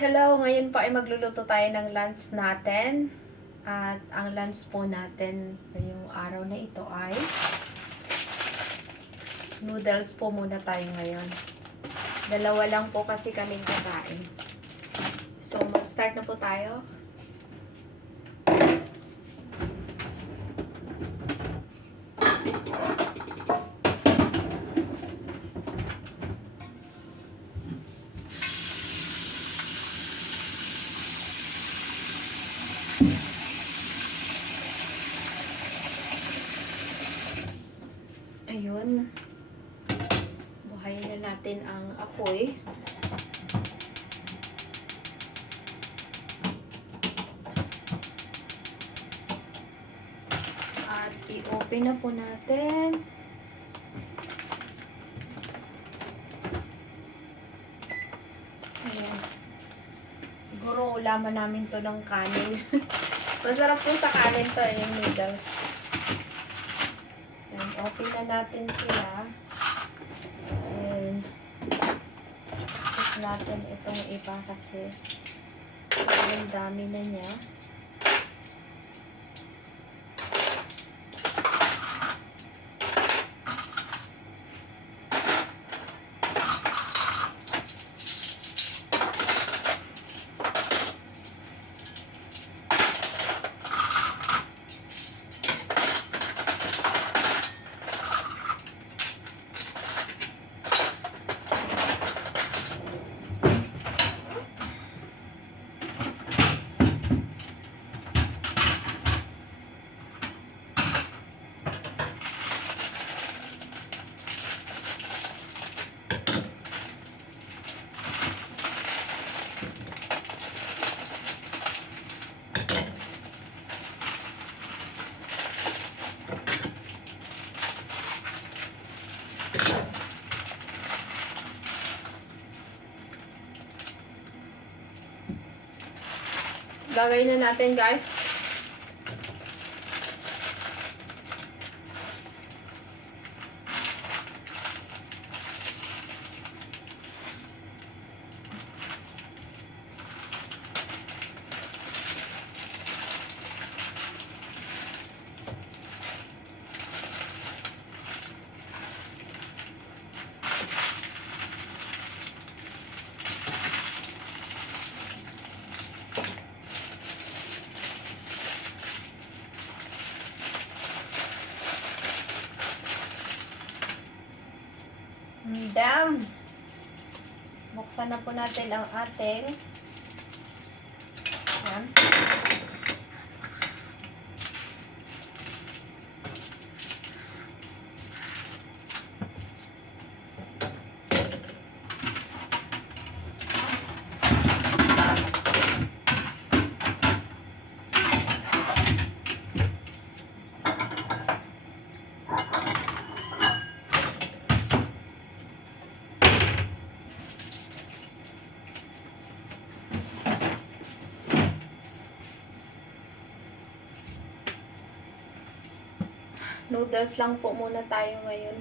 Hello, ngayon po ay magluluto tayo ng lunch natin. At ang lunch po natin ngayong araw na ito ay noodles po muna tayo ngayon. Dalawa lang po kasi kaming kakain. So, mag-start na po tayo. Ayun. Buhayin na natin ang apoy. At i-open na po natin. Ayan. Siguro ulaman namin to ng kanin. Masarap po sa kanin to yung noodles. Ayan, open na natin sila. And put natin itong iba kasi ang dami na niya. Gagawin na natin, guys. Down. Buksan na po natin ang ating yan. Noodles lang po muna tayo ngayon.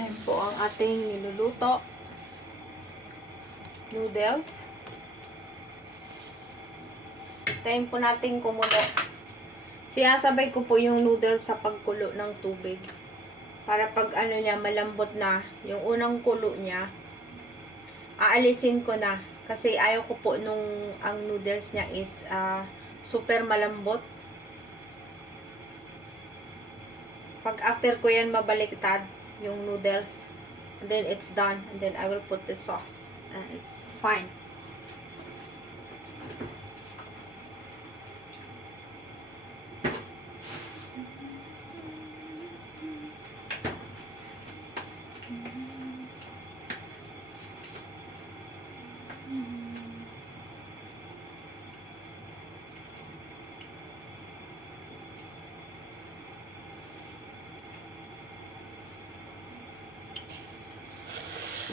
Ayan po ang ating niluluto. Noodles. Tayin po natin kumulo. Sinasabay ko po yung noodles sa pagkulo ng tubig. Para pag ano niya, malambot na. Yung unang kulo niya, aalisin ko na. Kasi ayaw ko po nung ang noodles niya is super malambot. Pag after ko yan mabaliktad yung noodles, and then it's done. And then I will put the sauce. And it's fine.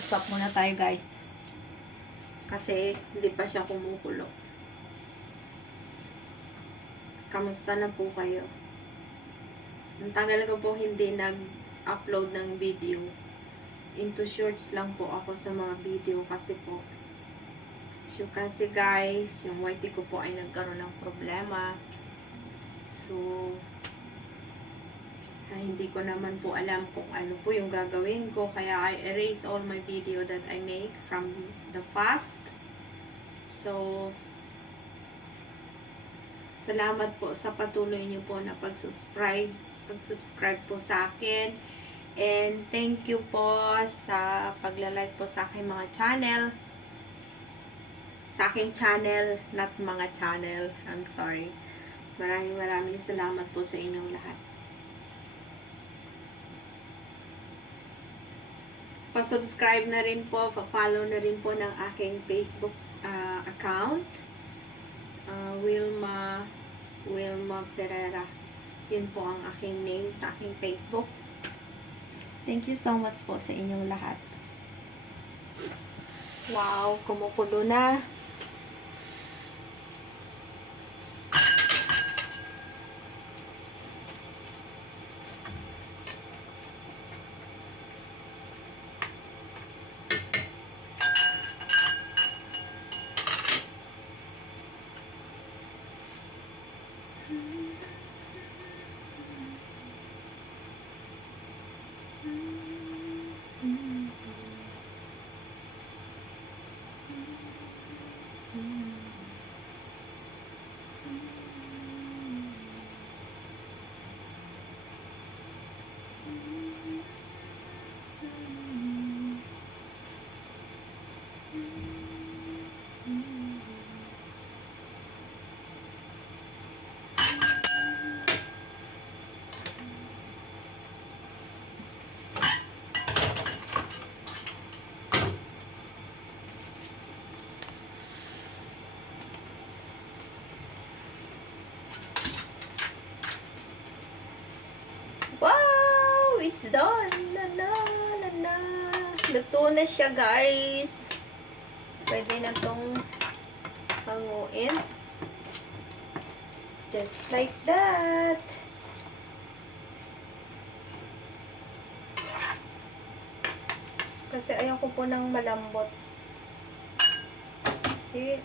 Usap muna tayo guys. Kasi hindi pa siya kumukulo. Kamusta na po kayo? Ang tagal ko po hindi nag-upload ng video. Into shorts lang po ako sa mga video kasi po. So kasi guys, yung YT ko po ay nagkaroon ng problema. So, hindi ko naman po alam kung ano po yung gagawin ko. Kaya I erase all my video that I make from the past. So, salamat po sa patuloy niyo po na pag-subscribe po sa akin. And thank you po sa pagla-like po sa aking mga channel. Sa aking channel, not mga channel. I'm sorry. Maraming salamat po sa inyong lahat. Pa-subscribe na rin po, pa-follow na rin po ng aking Facebook account. Wilma Ferreira. Yun po ang aking name sa aking Facebook. Thank you so much po sa inyong lahat. Wow, kumukulo na. Wow! It's done! Luto na siya, guys. Pwede na itong hanguin. Just like that. Kasi ayoko po ng malambot. Kasi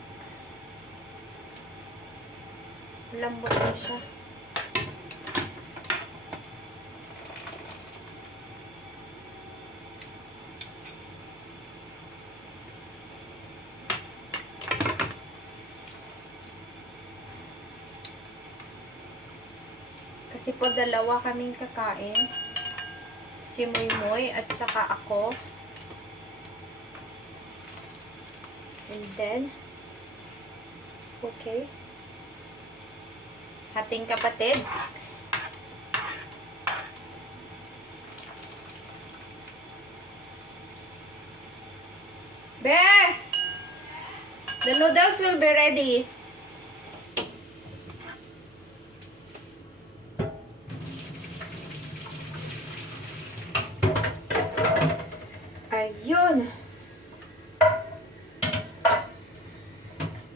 malambot na siya. Kasi po dalawa kaming kakain. Si Moymoy at saka ako. And then, okay. Hating kapatid. Bear! The noodles will be ready. Ayun.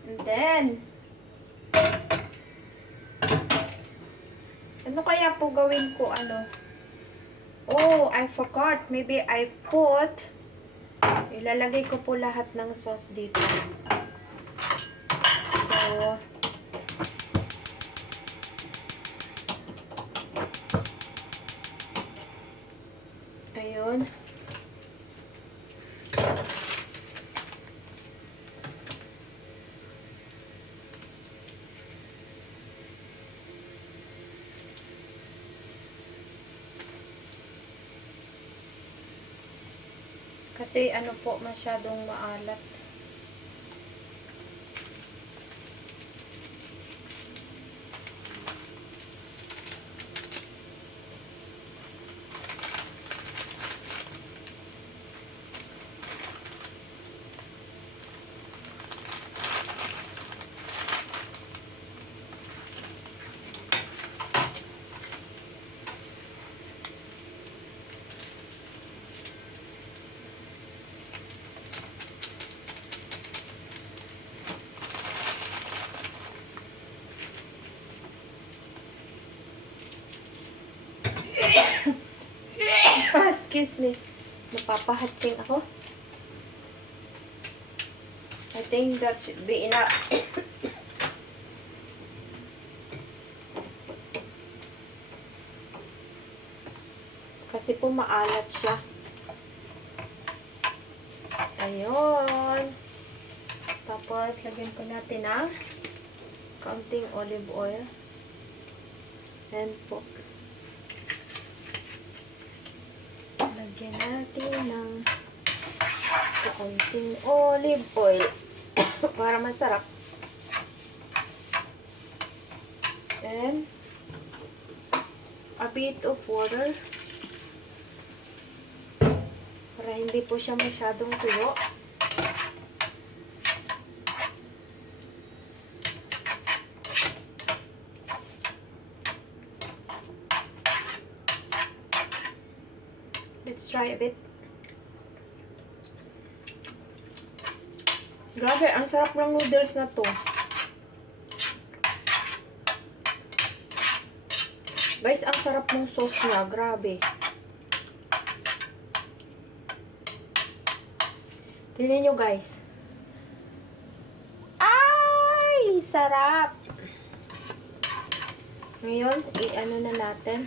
And then, ano kaya po gawin ko, Oh, I forgot. Maybe I put, ilalagay ko po lahat ng sauce dito. So, ayun. Kasi po, masyadong maalat. Excuse me. Napapahatching ako. I think that should be enough. Kasi po maalat siya. Ayun. Tapos, lagyan po natin ng kaunting olive oil. Ayan po. Lagyan natin ng kaunting olive oil para masarap. And a bit of water para hindi po siya masyadong tuyo. Let's try a bit. Grabe, ang sarap ng noodles na to. Guys, ang sarap ng sauce niya. Grabe. Tingnan nyo, guys. Ay! Sarap! Ngayon, i-ano na natin.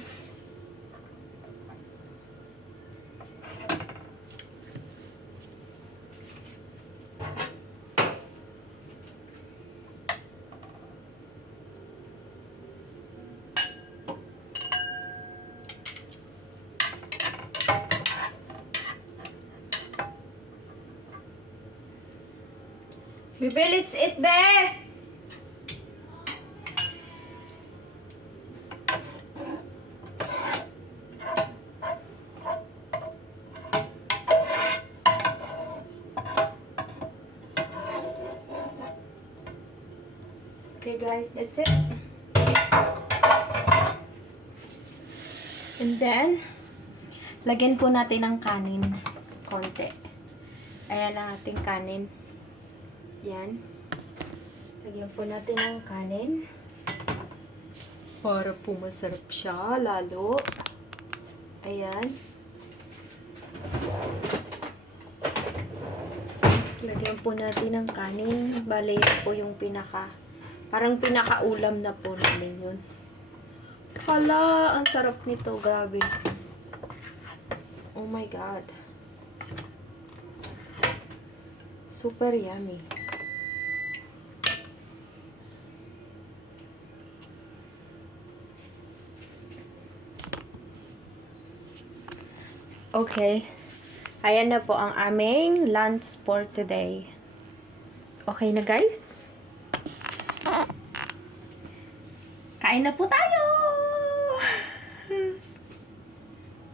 Bibi, let's eat, be! Okay, guys, that's it. And then, lagyan po natin ng kanin. Konti. Ayan ang ating kanin. Yan. Lagyan po natin ng kanin. Para po masarap siya, lalo. Ayan. Lagyan po natin ng kanin. Bale, yan po yung parang pinakaulam na po namin yun. Hala, ang sarap nito. Grabe. Oh my God. Super yummy. Okay. Ayan na po ang aming lunch for today. Okay na, guys? Kain na po tayo!